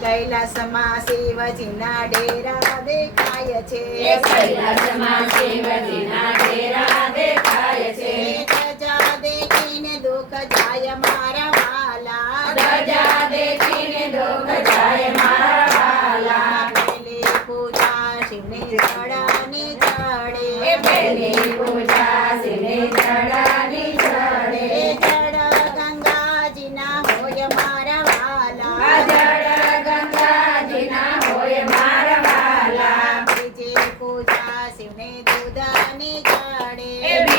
કૈલાસમાં શિવજીના ડેરા દેખાય છે કૈલાસમાં શિવજીના ડેરા દેખાય છે ધજા દેખીને દુઃખ જાય મારા વાલા ધજા દેખીને દુઃખ જાય મારા વાલા પહેલી પૂજા શિવને ચડાને ચડે એ પૂજા શિવને ચડાને ચડે એ ગંગાજીના હોય મારા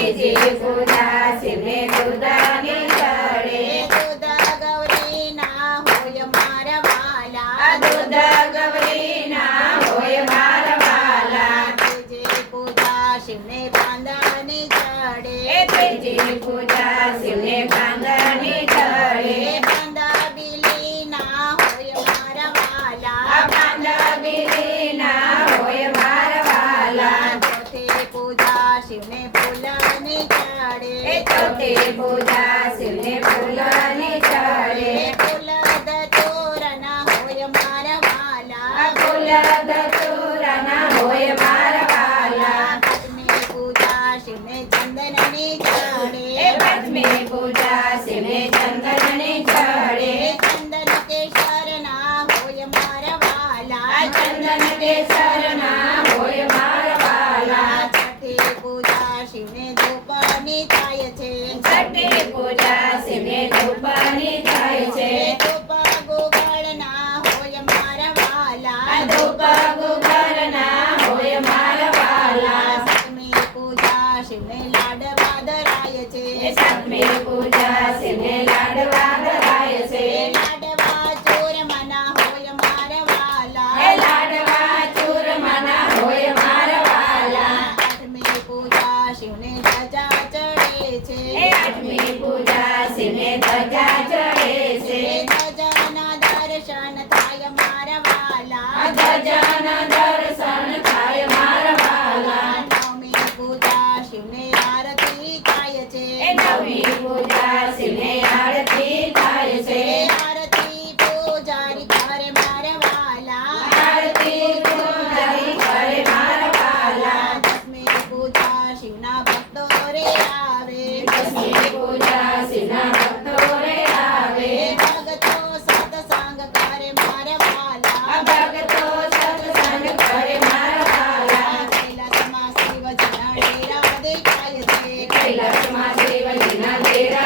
બીજી પૂજા શિવને દુધાની ચડે એ દૂધ ગૌરીના હોય મારા વાલા આ દૂધ ગૌરીના હોય મારા વાલા ત્રીજી પૂજા શિવને બાંધની ચડે એ પૂજા શિવને કાંદની ચડે ચોથી પૂજા શિવને ફૂલની ચડે એ ફૂલ દતોરના હોય મારા વાલા. આ ફૂલ દતુરાના હોય મારા વાલા. પાંચમી પૂજા શિવને ચંદનની ચડે એ પાંચમી પૂજા શિવને ચંદનની એ ચંદન કેસરના હોય મારા વાલા. ચંદન કેસરના ધૂપની થાય છે છઠ્ઠી પૂજા શિવને ધૂપની થાય છે ધૂપ ગોગળના હોય મારા વાલા આ ધૂપ ગુગરના હોય મારા વાલા સાતમી પૂજા શિવને લાડવા ધરાય છે એ સાતમી પૂજા શિવને લાડવા ધરાય છે લાડવા ચોરમાના હોય મારા વાલા એ લાડવા ચૂરમાના હોય મારા વાલા આઠમી પૂજા શિવને ધજા ચડે છે એ આઠમી પૂજા શિવને ધજા ચડે છે એ ધજાના દર્શન થાય મારા વાલા આ ધજાના દર્શન થાય મારા વાલા નવમી પૂજા શિવને આરતી થાય છે એ નવમી પૂજા શિવને આરતી થાય છે આરતી પૂજારી કરે મારા વાલા આરતી પૂજારી કરે મારા વાલા દસમી પૂજા શિવના ભક્તો bandera.